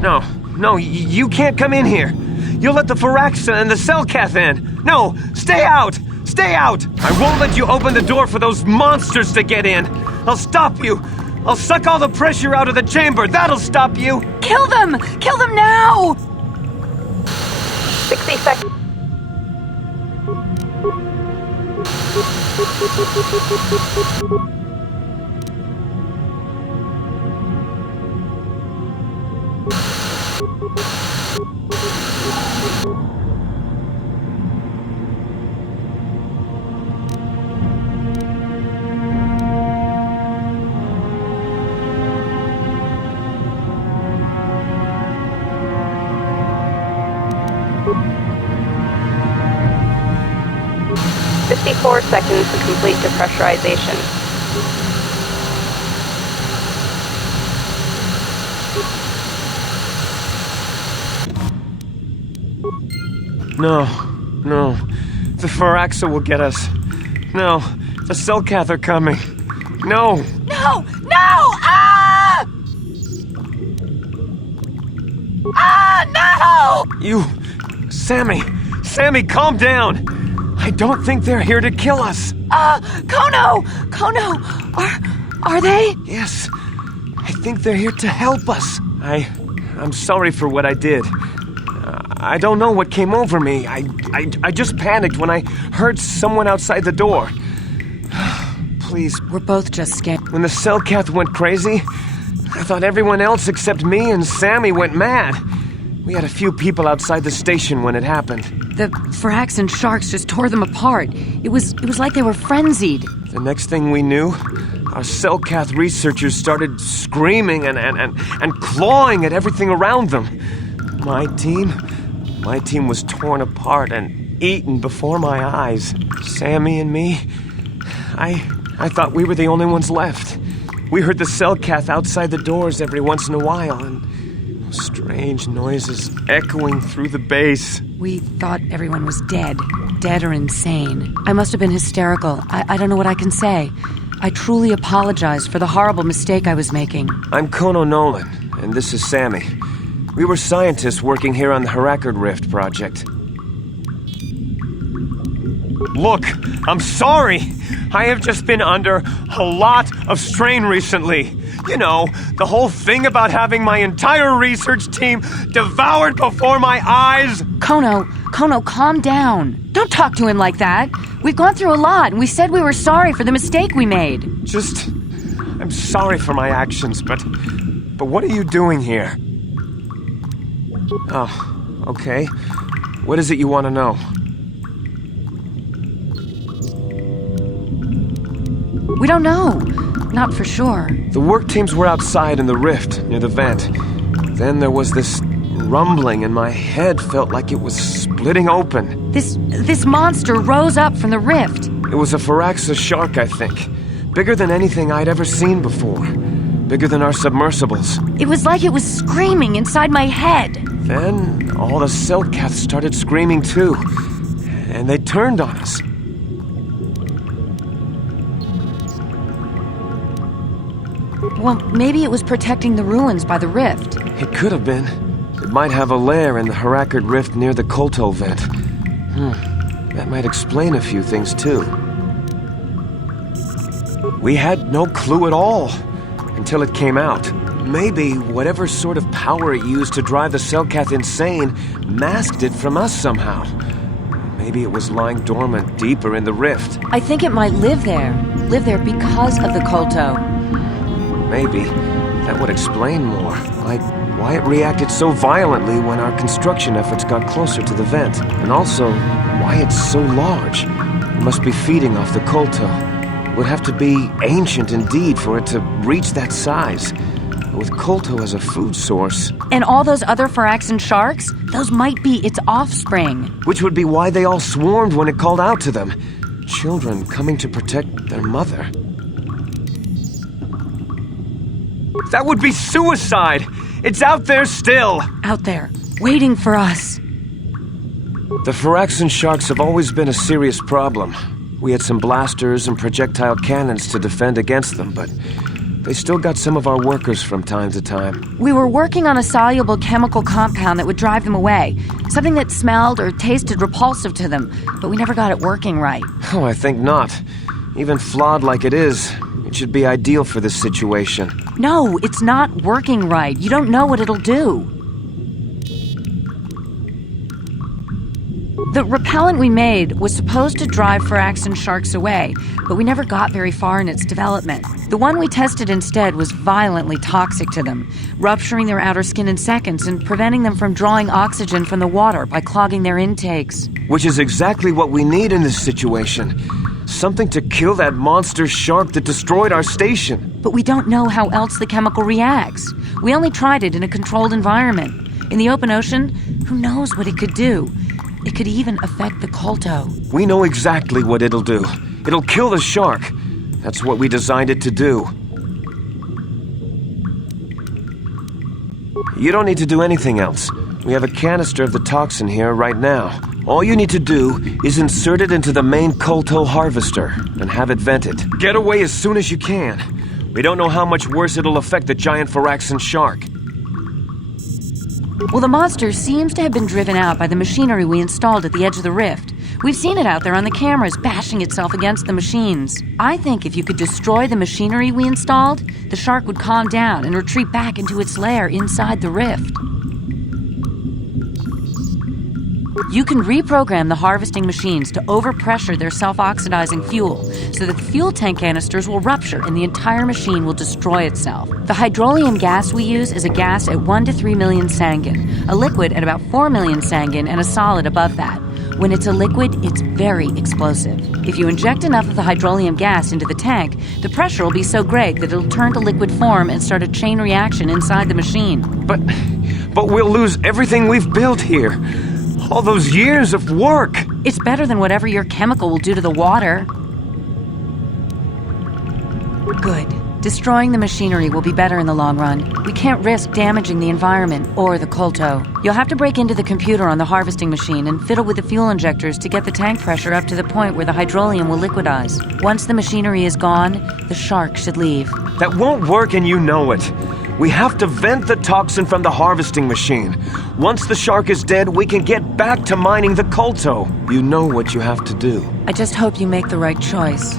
No, you can't come in here. You'll let the Firaxa and the Selkath in. No, stay out! Stay out! I won't let you open the door for those monsters to get in. I'll stop you. I'll suck all the pressure out of the chamber. That'll stop you. Kill them! Kill them now! 60 seconds. Four seconds to complete depressurization. No. The Firaxa will get us. No, the Selkath are coming. No! No! Ah! Ah, no! You... Sammy, calm down! I don't think they're here to kill us. Kono, are they? Yes, I think they're here to help us. I'm sorry for what I did. I don't know what came over me. I just panicked when I heard someone outside the door. Please. We're both just scared. When the Selkath went crazy, I thought everyone else except me and Sammy went mad. We had a few people outside the station when it happened. The Firaxa and sharks just tore them apart. It was like they were frenzied. The next thing we knew, our Selkath researchers started screaming and clawing at everything around them. My team was torn apart and eaten before my eyes. Sammy and me, I thought we were the only ones left. We heard the Selkath outside the doors every once in a while, and strange noises echoing through the base. We thought everyone was dead or insane. I must have been hysterical. I don't know what I can say. I truly apologize for the horrible mistake I was making. I'm Kono Nolan, and this is Sammy. We were scientists working here on the Harakard Rift project. Look, I'm sorry. I have just been under a lot of strain recently. You know, the whole thing about having my entire research team devoured before my eyes. Kono, calm down. Don't talk to him like that. We've gone through a lot, and we said we were sorry for the mistake we made. I'm sorry for my actions, but what are you doing here? Oh, okay. What is it you want to know? We don't know. Not for sure. The work teams were outside in the rift, near the vent. Then there was this rumbling, and my head felt like it was splitting open. This monster rose up from the rift. It was a Firaxa shark, I think. Bigger than anything I'd ever seen before. Bigger than our submersibles. It was like it was screaming inside my head. Then all the Selkaths started screaming too. And they turned on us. Well, maybe it was protecting the ruins by the rift. It could have been. It might have a lair in the Harakard Rift near the Kolto vent. That might explain a few things too. We had no clue at all until it came out. Maybe whatever sort of power it used to drive the Selkath insane masked it from us somehow. Maybe it was lying dormant deeper in the rift. I think it might live there because of the Kolto. Maybe. That would explain more. Like why it reacted so violently when our construction efforts got closer to the vent. And also, why it's so large. It must be feeding off the Kolto. It would have to be ancient indeed for it to reach that size. With Kolto as a food source. And all those other Firaxan sharks? Those might be its offspring. Which would be why they all swarmed when it called out to them. Children coming to protect their mother. That would be suicide! It's out there still! Out there, waiting for us. The Firaxan sharks have always been a serious problem. We had some blasters and projectile cannons to defend against them, but They still got some of our workers from time to time. We were working on a soluble chemical compound that would drive them away. Something that smelled or tasted repulsive to them, but we never got it working right. Oh, I think not. Even flawed like it is, it should be ideal for this situation. No, it's not working right. You don't know what it'll do. The repellent we made was supposed to drive Firaxan sharks away, but we never got very far in its development. The one we tested instead was violently toxic to them, rupturing their outer skin in seconds and preventing them from drawing oxygen from the water by clogging their intakes. Which is exactly what we need in this situation. Something to kill that monster shark that destroyed our station. But we don't know how else the chemical reacts. We only tried it in a controlled environment. In the open ocean, who knows what it could do? It could even affect the Kolto. We know exactly what it'll do. It'll kill the shark. That's what we designed it to do. You don't need to do anything else. We have a canister of the toxin here right now. All you need to do is insert it into the main Kolto harvester and have it vented. Get away as soon as you can. We don't know how much worse it'll affect the giant Firaxan shark. Well, the monster seems to have been driven out by the machinery we installed at the edge of the rift. We've seen it out there on the cameras, bashing itself against the machines. I think if you could destroy the machinery we installed, the shark would calm down and retreat back into its lair inside the rift. You can reprogram the harvesting machines to overpressure their self-oxidizing fuel so that the fuel tank canisters will rupture and the entire machine will destroy itself. The hydrolium gas we use is a gas at 1 to 3 million sangin, a liquid at about 4 million sangin, and a solid above that. When it's a liquid, it's very explosive. If you inject enough of the hydrolium gas into the tank, the pressure will be so great that it'll turn to liquid form and start a chain reaction inside the machine. But we'll lose everything we've built here. All those years of work! It's better than whatever your chemical will do to the water. Good. Destroying the machinery will be better in the long run. We can't risk damaging the environment or the Kolto. You'll have to break into the computer on the harvesting machine and fiddle with the fuel injectors to get the tank pressure up to the point where the hydrolium will liquidize. Once the machinery is gone, the shark should leave. That won't work and you know it. We have to vent the toxin from the harvesting machine. Once the shark is dead, we can get back to mining the Kolto. You know what you have to do. I just hope you make the right choice.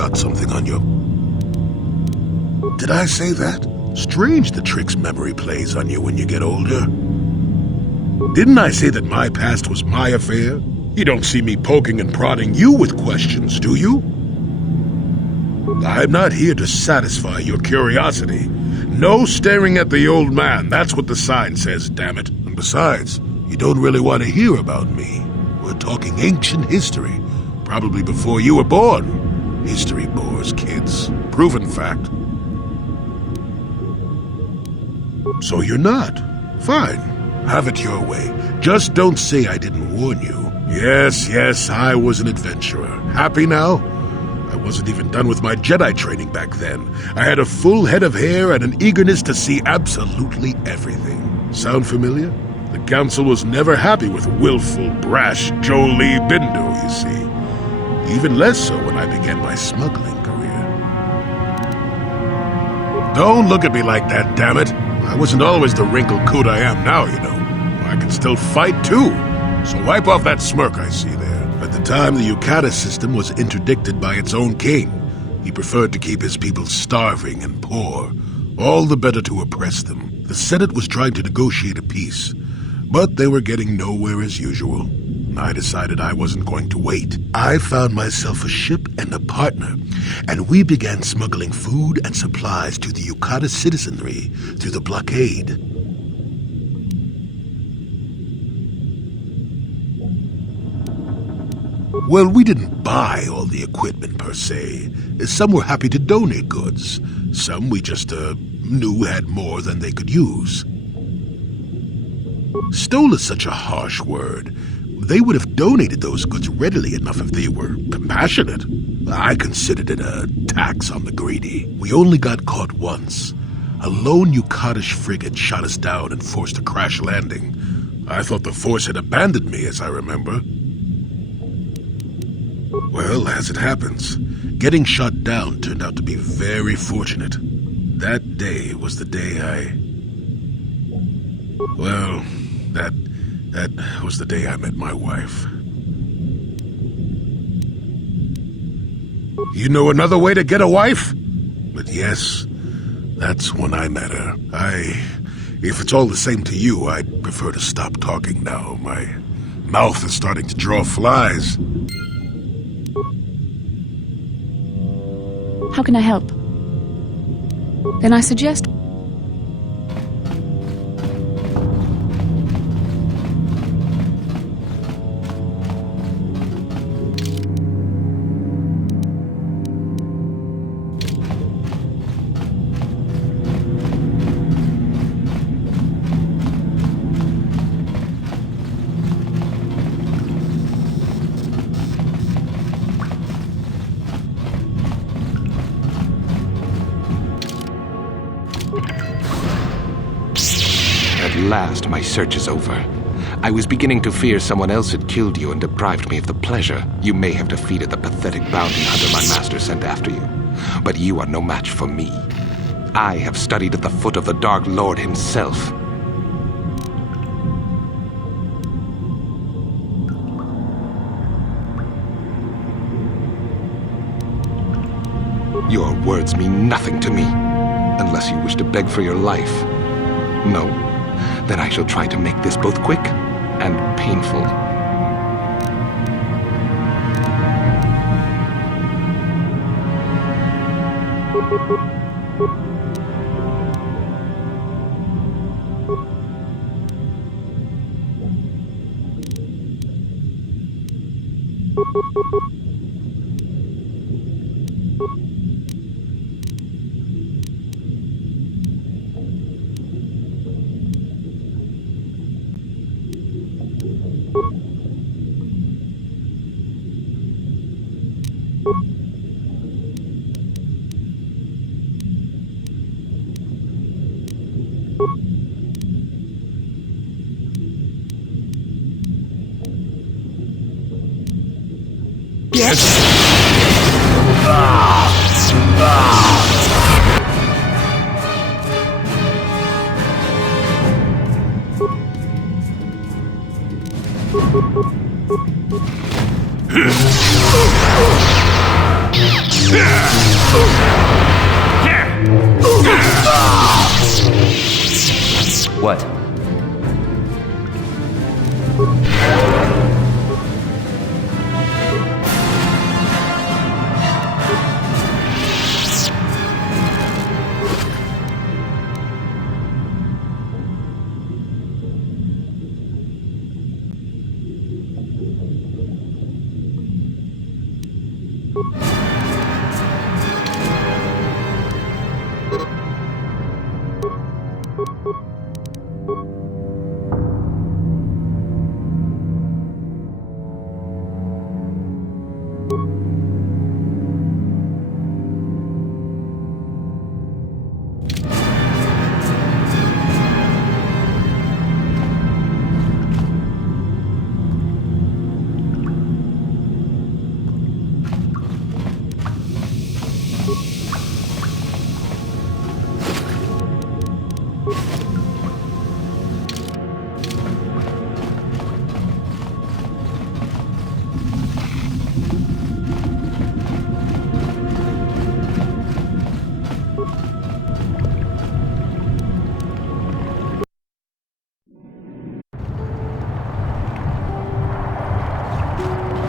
got something on you. Did I say that? Strange the tricks memory plays on you when you get older. Didn't I say that my past was my affair? You don't see me poking and prodding you with questions, do you? I'm not here to satisfy your curiosity. No staring at the old man, that's what the sign says, damn it. And besides, you don't really want to hear about me. We're talking ancient history, probably before you were born. History bores kids. Proven fact. So you're not. Fine. Have it your way. Just don't say I didn't warn you. Yes, I was an adventurer. Happy now? I wasn't even done with my Jedi training back then. I had a full head of hair and an eagerness to see absolutely everything. Sound familiar? The Council was never happy with willful, brash Jolie Bindu, you see. Even less so when I began my smuggling career. Don't look at me like that, damn it. I wasn't always the wrinkled coot I am now, you know. I can still fight, too. So wipe off that smirk I see there. At the time, the Yukata system was interdicted by its own king. He preferred to keep his people starving and poor, all the better to oppress them. The Senate was trying to negotiate a peace, but they were getting nowhere as usual. I decided I wasn't going to wait. I found myself a ship and a partner, and we began smuggling food and supplies to the Yukata citizenry through the blockade. Well, we didn't buy all the equipment per se. Some were happy to donate goods. Some we just knew had more than they could use. Stole is such a harsh word. They would have donated those goods readily enough if they were compassionate. I considered it a tax on the greedy. We only got caught once. A lone Yukatish frigate shot us down and forced a crash landing. I thought the Force had abandoned me, as I remember. Well, as it happens, getting shot down turned out to be very fortunate. That day was the day Well, that was the day I met my wife. You know another way to get a wife? But yes, that's when I met her. If it's all the same to you, I'd prefer to stop talking now. My mouth is starting to draw flies. How can I help? Then I suggest... At last, my search is over. I was beginning to fear someone else had killed you and deprived me of the pleasure. You may have defeated the pathetic bounty hunter my master sent after you, but you are no match for me. I have studied at the foot of the Dark Lord himself. Your words mean nothing to me, unless you wish to beg for your life. No? Then I shall try to make this both quick and painful. Yeah! What?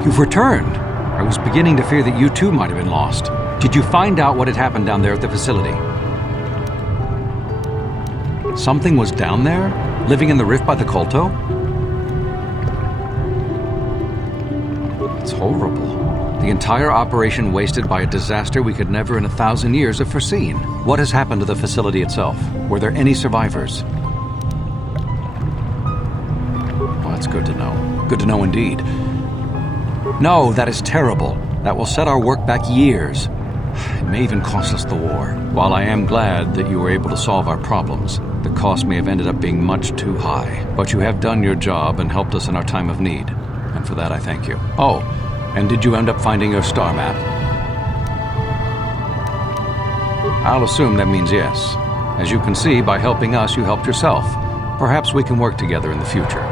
You've returned. I was beginning to fear that you too might have been lost. Did you find out what had happened down there at the facility? Something was down there? Living in the rift by the Kolto? It's horrible. The entire operation wasted by a disaster we could never in 1,000 years have foreseen. What has happened to the facility itself? Were there any survivors? Well, that's good to know. Good to know indeed. No, that is terrible. That will set our work back years. It may even cost us the war. While I am glad that you were able to solve our problems, the cost may have ended up being much too high. But you have done your job and helped us in our time of need. And for that I thank you. Oh, and did you end up finding your star map? I'll assume that means yes. As you can see, by helping us, you helped yourself. Perhaps we can work together in the future.